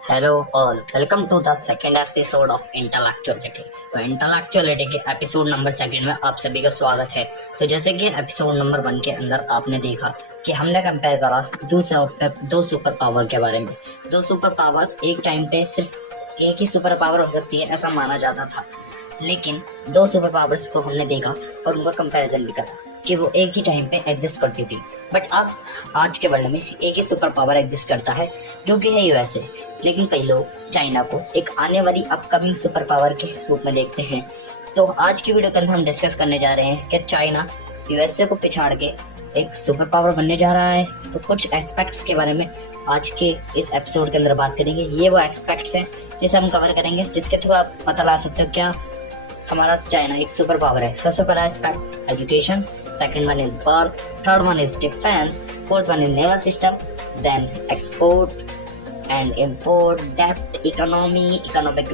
Hello all, welcome to the second episode of intellectuality. तो intellectuality के episode number second में आप सभी का स्वागत है। तो जैसे कि एपिसोड नंबर 1 के अंदर आपने देखा कि हमने कंपेयर करा दो सुपर पावर के बारे में। दो सुपर पावर्स एक टाइम पे सिर्फ एक ही सुपर पावर हो सकती है ऐसा माना जाता था, लेकिन दो सुपर पावर्स को हमने देखा और उनका कंपैरिजन भी करा कि वो एक ही टाइम पे एग्जिस्ट करती थी। बट अब आज के वर्ल्ड में एक ही सुपर पावर एग्जिस्ट करता है जो कि है यूएसए। लेकिन कई लोग चाइना को एक आने वाली अपकमिंग सुपर पावर के रूप में देखते हैं। तो आज की वीडियो के अंदर हम डिस्कस करने जा रहे हैं कि चाइना यूएसए को पिछाड़ के एक सुपर पावर बनने जा रहा है। तो कुछ एस्पेक्ट्स के बारे में आज के इस एपिसोड के अंदर बात करेंगे। ये वो एस्पेक्ट्स हैं जिसे हम कवर करेंगे, जिसके थ्रू आप पता लगा सकते हो क्या हमारा चाइना एक सुपर पावर है। सबसे पहला aspect education, second one is birth, third one is defence, fourth one is naval system, then export and import, depth, economy, economic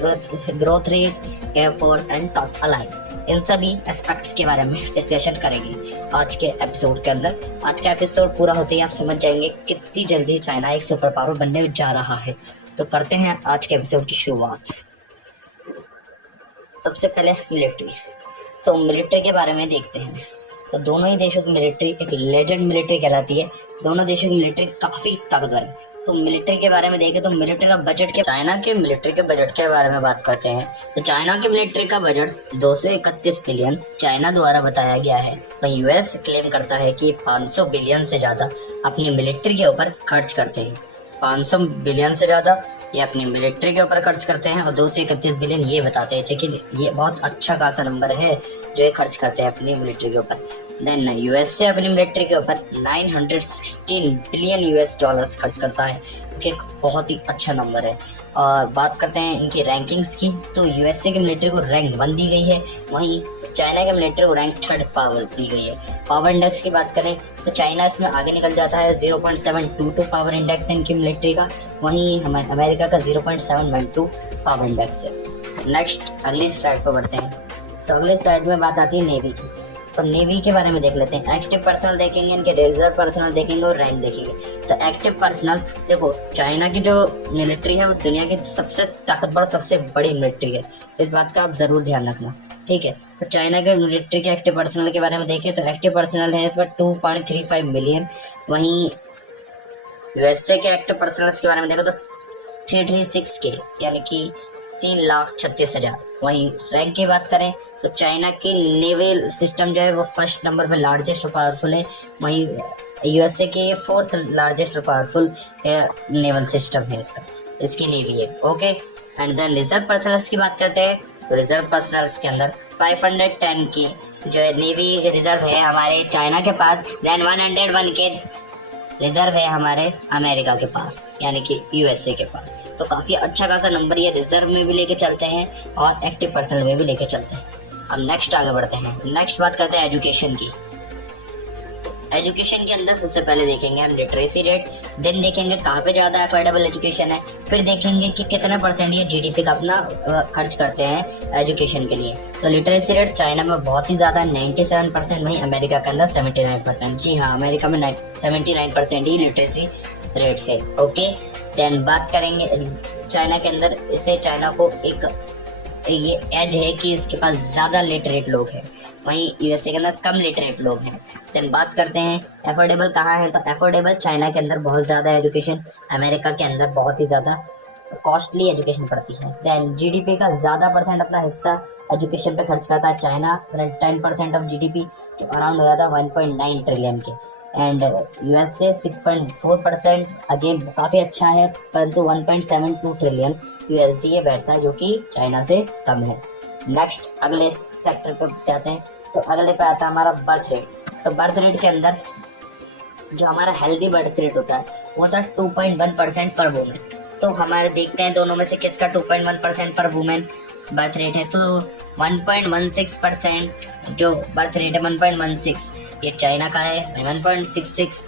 growth rate, air force and top alliance. इन सभी aspects के बारे में discussion करेंगे आज के एपिसोड के अंदर। आज का एपिसोड पूरा होते ही आप समझ जाएंगे कितनी जल्दी चाइना एक सुपर पावर बनने जा रहा है। तो करते हैं आज के एपिसोड की शुरुआत। सबसे पहले मिलिट्री। मिलिट्री के बारे में देखते हैं। तो दोनों ही देशों की मिलिट्री एक लेजेंड मिलिट्री कहलाती है। दोनों देशों की मिलिट्री काफी ताकतवर है। तो मिलिट्री के बारे में देखें तो मिलिट्री का बजट के चाइना के मिलिट्री के बजट के बारे में बात करते हैं। तो चाइना के मिलिट्री का बजट 231 बिलियन चाइना द्वारा बताया गया है। वहीं यूएस क्लेम करता है कि 500 बिलियन से ज्यादा अपनी मिलिट्री के ऊपर खर्च करते हैं। 500 बिलियन से ज्यादा ये अपनी मिलिट्री के ऊपर खर्च करते हैं और 231 बिलियन ये बताते हैं कि ये बहुत अच्छा खासा नंबर है जो ये खर्च करते हैं अपनी मिलिट्री के ऊपर। देन यूएसए अपनी मिलिट्री के ऊपर 916 बिलियन यूएस डॉलर्स खर्च करता है, जो एक बहुत ही अच्छा नंबर है। और बात करते हैं इनकी रैंकिंग्स की। तो यूएसए की मिलिट्री को रैंक 1 दी गई है, वहीं चाइना के मिलिट्री को रैंक 3rd पावर दी गई है। पावर इंडेक्स की बात करें तो चाइना इसमें आगे निकल जाता है। 0.722 पावर इंडेक्स है इनकी मिलिट्री का, वहीं हमारे अमेरिका का 0.712 पावर इंडेक्स है। नेक्स्ट अगली स्लाइड पर बढ़ते हैं। अगले स्लाइड में बात आती है नेवी की। तो नेवी के बारे में देख लेते हैं। एक्टिव पर्सनल देखेंगे, इनके रिजर्व पर्सनल देखेंगे और रैंक देखेंगे। तो एक्टिव पर्सनल देखो, चाइना की जो मिलिट्री है वो दुनिया की सबसे ताकतवर सबसे बड़ी मिलिट्री है। इस बात का आप जरूर ध्यान रखना, ठीक है। तो चाइना के मिलिट्री के एक्टिव पर्सनल के बारे में देखें तो एक्टिव पर्सनल है इसमें 2.35 मिलियन। वहीं यूएसए के एक्टिव पर्सनल के बारे में देखो तो 336 के, यानी कि 3,36,000। वहीं रैंक की बात करें तो चाइना की नेवल सिस्टम जो है वो फर्स्ट नंबर पे लार्जेस्ट और पावरफुल है। वहीं यूएसए के 4th लार्जेस्ट और पावरफुल नेवल सिस्टम है इसकी नेवी है। Okay, and then reserve personnels की बात करते हैं। तो रिजर्व पर्सनल्स के अंदर 510 की जो है नेवी रिजर्व है हमारे चाइना के पास। देन 101 के रिजर्व है हमारे अमेरिका के पास, यानी कि यूएसए के पास। तो काफी अच्छा खासा नंबर ये रिजर्व में भी लेके चलते हैं और एक्टिव पर्सनल में भी लेके चलते हैं। अब नेक्स्ट आगे बढ़ते हैं। नेक्स्ट बात करते हैं एजुकेशन की। एजुकेशन के अंदर सबसे पहले देखेंगे हम लिटरेसी रेट, देन देखेंगे कहाँ पे ज्यादा अफोर्डेबल एजुकेशन है, फिर देखेंगे कि कितने परसेंट ये जीडीपी का अपना खर्च करते हैं एजुकेशन के लिए। तो लिटरेसी रेट चाइना में बहुत ही ज्यादा है, 97%। वहीं अमेरिका के अंदर 79%। जी हाँ, अमेरिका में 79% ही लिटरेसी रेट है। ओके, देन बात करेंगे चाइना के अंदर, इसे चाइना को एक ये एज है कि इसके पास ज्यादा लिटरेट लोग हैं, वहीं यूएसए के अंदर कम लिटरेट लोग हैं। देन बात करते हैं एफोर्डेबल कहाँ है। तो एफोर्डेबल चाइना के अंदर बहुत ज्यादा एजुकेशन, अमेरिका के अंदर बहुत ही ज्यादा कॉस्टली एजुकेशन पड़ती है। देन जीडीपी का ज्यादा परसेंट अपना हिस्सा एजुकेशन पे खर्च करता है चाइना, 10% ऑफ जीडीपी, जो अराउंड हो जाता है 1.9 ट्रिलियन के। एंड यूएसए 6.4%, अगेन काफी अच्छा है, परंतु 1.72 ट्रिलियन यूएसडी ये बैठता है, जो कि चाइना से कम है। नेक्स्ट अगले सेक्टर पे जाते हैं। तो अगले पे आता है हमारा बर्थ रेट। बर्थ रेट के अंदर जो हमारा हेल्दी बर्थ रेट होता है वो होता है 2.1% पर वुमेन। तो हमारे देखते हैं दोनों में से किसका 2.1% पर वुमेन बर्थ रेट है। तो 1.16% जो बर्थ रेट है 1.16 ये चाइना का है, 1.66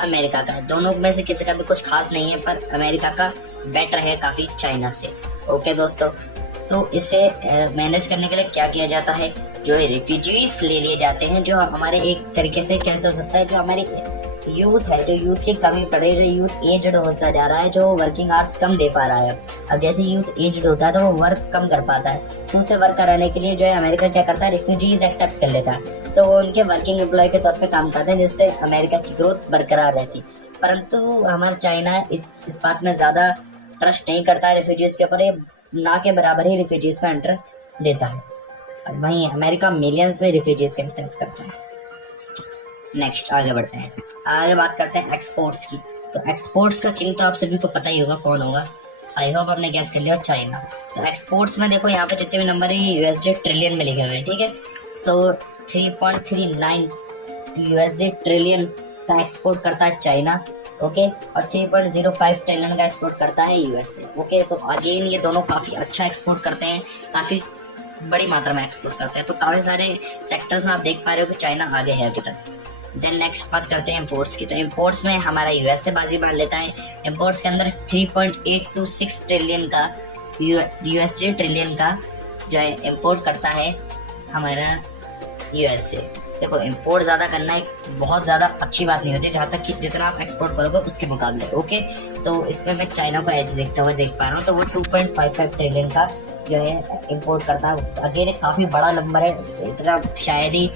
अमेरिका का है। दोनों में से किसी का भी कुछ खास नहीं है, पर अमेरिका का बेटर है काफी चाइना से। ओके दोस्तों, तो इसे मैनेज करने के लिए क्या किया जाता है, जो रिफ्यूजीज ले लिए जाते हैं, जो हमारे एक तरीके से कैसे हो सकता है, जो हमारी यूथ है, जो यूथ की कमी पड़ रही है, जो यूथ एजड होता जा रहा है, जो वर्किंग आवर्स कम दे पा रहा है। अब जैसे यूथ एजड होता है तो वो वर्क कम कर पाता है, तो उसे वर्क कराने के लिए जो है अमेरिका क्या करता है, रिफ्यूजीज एक्सेप्ट कर लेता है, तो वो उनके वर्किंग एम्प्लॉय के तौर पे काम करते हैं, जिससे अमेरिका की ग्रोथ बरकरार रहती। परंतु हमारा चाइना इस बात में ज्यादा ट्रस्ट नहीं करता है रिफ्यूजीज के ऊपर, ये ना के बराबर ही रिफ्यूजीज का एंटर देता है। वहीं अमेरिका मिलियंस में रिफ्यूजीज को एक्सेप्ट करता है। नेक्स्ट आगे बढ़ते हैं, आगे बात करते हैं एक्सपोर्ट्स की। तो एक्सपोर्ट्स का किंग तो आप सभी को पता ही होगा कौन होगा, आई होप आपने गैस कर लिया, चाइना। तो एक्सपोर्ट्स में देखो यहाँ पे जितने भी नंबर है यूएसडी ट्रिलियन में लिखे हुए हैं, ठीक है। तो 3.39 यूएसडी ट्रिलियन का एक्सपोर्ट करता है चाइना, ओके, और 3.05 ट्रिलियन का एक्सपोर्ट करता है यूएसए, ओके। तो अगेन ये दोनों काफी अच्छा एक्सपोर्ट करते हैं, काफी बड़ी मात्रा में एक्सपोर्ट करते हैं। तो काफी सारे सेक्टर्स में आप देख पा रहे हो कि चाइना आगे है अभी तक। देन नेक्स्ट बात करते हैं इम्पोर्ट्स की। तो इम्पोर्ट्स में हमारा यूएसए बाजी मार लेता है। इम्पोर्ट्स के अंदर 3.826 ट्रिलियन का यूएसडी ट्रिलियन का जो है इम्पोर्ट करता है हमारा यूएसए। देखो इम्पोर्ट ज्यादा करना एक बहुत ज्यादा अच्छी बात नहीं होती, जहाँ तक कि जितना आप एक्सपोर्ट करोगे उसके मुकाबले, ओके। तो इसमें मैं चाइना को एज देखते हुए देख पा रहा हूँ, तो वो 2.55 ट्रिलियन का जो है इम्पोर्ट करता है। अगेन एक काफी बड़ा नंबर है, इतना शायद ही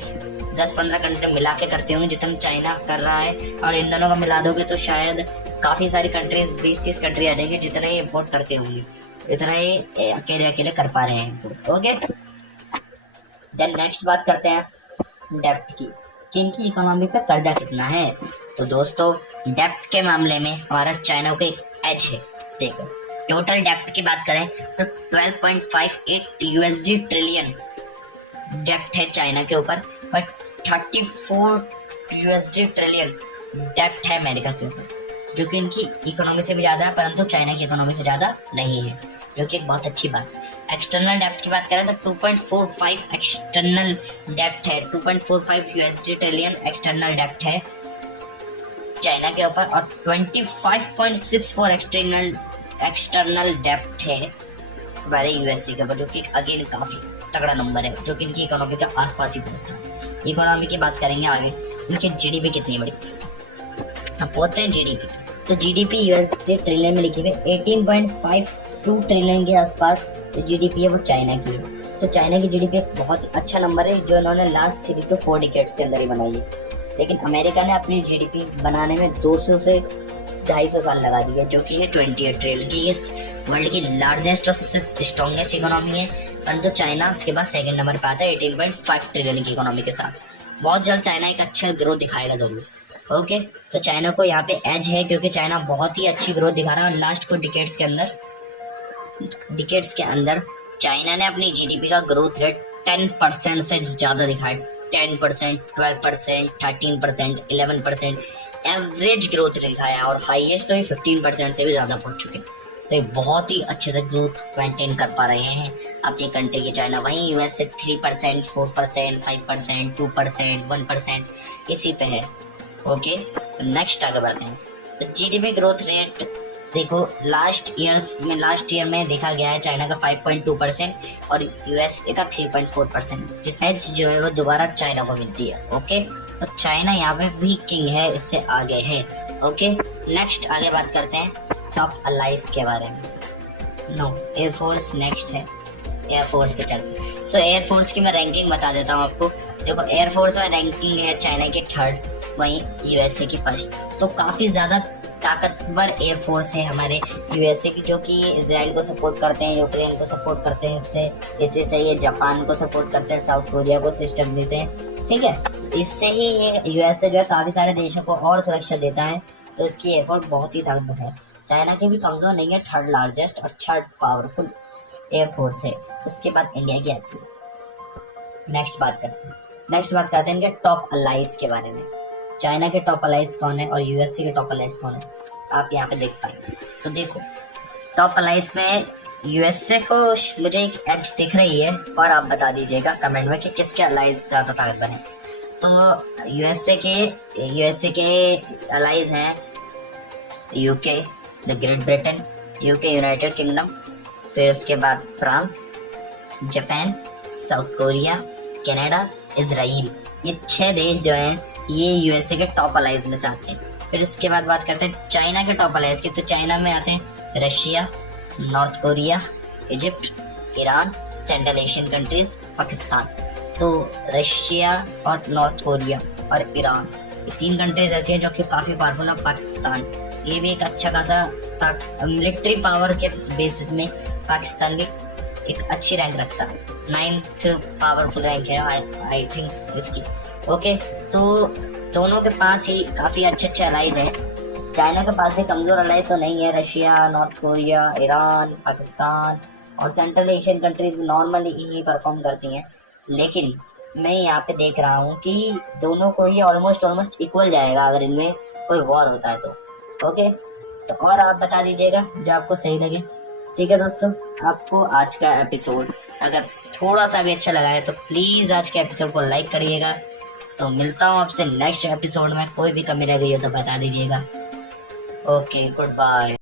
10-15 कंट्री मिला के करते होंगे जितना चाइना कर रहा है, और इन दोनों को मिला दोगे तो शायद काफी सारी कंट्रीज 20-30 कंट्री आ जाएगी जितने ही इम्पोर्ट करते होंगे, इतना ही अकेले कर पा रहे हैं इम्पोर्ट, ओके। देन नेक्स्ट बात करते हैं डेप्ट की, कि इनकी इकोनॉमी पे कर्जा कितना है। तो दोस्तों डेप्ट के मामले में हमारा चाइना को एक एज है। देखो टोटल डेप्ट की बात करें तो 12.58 यूएसडी ट्रिलियन डेप्ट है चाइना के ऊपर, बट 34 यूएसडी ट्रिलियन डेप्ट है अमेरिका के ऊपर, जो कि इनकी इकोनॉमी से भी ज्यादा है, परंतु चाइना की इकोनॉमी से ज्यादा नहीं है, जो कि एक बहुत अच्छी बात है। एक्सटर्नल डेप्ट की बात करें तो 2.45 एक्सटर्नल डेप्ट है, 2.45 यूएसडी ट्रिलियन एक्सटर्नल डेप्ट है चाइना के ऊपर, और 25.64 एक्सटर्नल डेप्ट है हमारे यूएसए के ऊपर, जो कि अगेन काफी तगड़ा नंबर है, जो कि इनकी इकोनॉमी के आसपास ही पहुंचता है। इकोनॉमी की बात करेंगे आगे, इनकी जीडीपी कितनी बड़ी। अब पहुंचते हैं जीडीपी। तो जीडीपी यूएसडी ट्रिलियन में लिखी हुई 18.52 ट्रिलियन के आसपास जो जीडीपी है वो चाइना की है। तो चाइना की जीडीपी एक बहुत ही अच्छा नंबर है, जो इन्होंने लास्ट 3 to 4 डिकेड्स के अंदर ही बनाई है। लेकिन अमेरिका ने अपनी जीडीपी बनाने में 200 से 250 साल लगा दिए, जो कि है 28 ट्रिलियन की। ये वर्ल्ड की लार्जेस्ट और सबसे स्ट्रॉन्गेस्ट इकोनॉमी है, परंतु चाइना उसके बाद सेकंड नंबर पे आता है 18.5 ट्रिलियन की इकोनॉमी के साथ। बहुत जल्द चाइना एक अच्छा ग्रोथ दिखाएगा जरूर, ओके। तो चाइना को यहाँ पे एज है, क्योंकि चाइना बहुत ही अच्छी ग्रोथ दिखा रहा है, और लास्ट कुछ डिकेड्स के अंदर चाइना ने अपनी जीडीपी का ग्रोथ रेट 10% से ज्यादा दिखाया। 10%, 12%, 13%, 11% एवरेज ग्रोथ दिखाया, और हाईएस्ट तो ये 15% से भी ज्यादा पहुंच चुके हैं। तो ये बहुत ही अच्छे से ग्रोथ मेंटेन कर पा रहे हैं अपनी कंट्री के चाइना। वहीं यूएस से 3%, 4%, 5%, 2%, 1% इसी पे है, ओके। तो नेक्स्ट आगे बढ़ते हैं। तो जीडीपी ग्रोथ रेट देखो लास्ट ईयर में देखा गया है चाइना का 5.2% और यूएसए का 3.4%, जिसमें जो है वो दोबारा चाइना को मिलती है, ओके। तो चाइना यहाँ पे भी किंग है, इससे आगे है, ओके। नेक्स्ट आगे बात करते हैं टॉप अलाइज के बारे में। एयरफोर्स नेक्स्ट है, एयरफोर्स के चलते। तो एयरफोर्स की मैं रैंकिंग बता देता हूँ आपको। देखो एयरफोर्स में रैंकिंग है चाइना की 3rd, वहीं यूएसए की 1st। तो काफी ज्यादा ताकतवर एयरफोर्स है हमारे यूएसए की, जो कि इजराइल को सपोर्ट करते हैं, यूक्रेन को सपोर्ट करते हैं, इससे से ये जापान को सपोर्ट करते हैं, साउथ कोरिया को सिस्टम देते हैं, ठीक है। तो इससे ही ये यूएसए जो है काफी सारे देशों को और सुरक्षा देता है, तो इसकी एयरफोर्स बहुत ही ताकतवर है। चाइना की भी कमजोर नहीं है, 3rd लार्जेस्ट और 3rd पावरफुल एयरफोर्स है। उसके बाद इंडिया की आती है। नेक्स्ट बात करते हैं इनके टॉप अलाइज के बारे में। चाइना के टॉप अलाइज कौन है और यूएसए के टॉप अलाइज कौन है, आप यहाँ पे देख पाएंगे। तो देखो टॉप अलाइज में यूएसए को मुझे एक एज दिख रही है, और आप बता दीजिएगा कमेंट में कि किसके अलाइज ज्यादा ताकतवर हैं। तो यूएसए के अलाइज हैं UK, the great Britain, UK United kingdom, फिर उसके बाद France, Japan, south Korea, Canada, Israel. ये 6 देश जो हैं ये यूएसए के टॉप अलाइज में से आते हैं। फिर इसके बाद बात करते हैं चाइना के टॉप अलायंस की। तो चाइना में आते हैं Russia, north Korea, Egypt, Iran, central Asian countries, Pakistan. तो रशिया और नॉर्थ कोरिया और ईरान, ये 3 कंट्रीज ऐसी हैं जो कि काफी पावरफुल है। पाकिस्तान ये भी एक अच्छा खासा मिलिट्री पावर के बेसिस में पाकिस्तान भी एक अच्छी रैंक रखता है, 9th पावरफुल रैंक है आई थिंक इसकी। ओके, तो दोनों के पास ही काफी अच्छे अलाइज है। चाइना के पास भी कमजोर अलाइज तो नहीं है। Russia, north Korea, Iran, Pakistan और सेंट्रल एशियन कंट्रीज नॉर्मली ही परफॉर्म करती हैं, लेकिन मैं यहाँ पे देख रहा हूँ कि दोनों को ही ऑलमोस्ट इक्वल जाएगा अगर इनमें कोई वॉर होता है तो। ओके, तो और आप बता दीजिएगा जो आपको सही लगे। ठीक है दोस्तों, आपको आज का एपिसोड अगर थोड़ा सा भी अच्छा लगा है तो प्लीज आज के एपिसोड को लाइक करिएगा। तो मिलता हूँ आपसे नेक्स्ट एपिसोड में, कोई भी कमी रह गई हो तो बता दीजिएगा। Okay, good bye.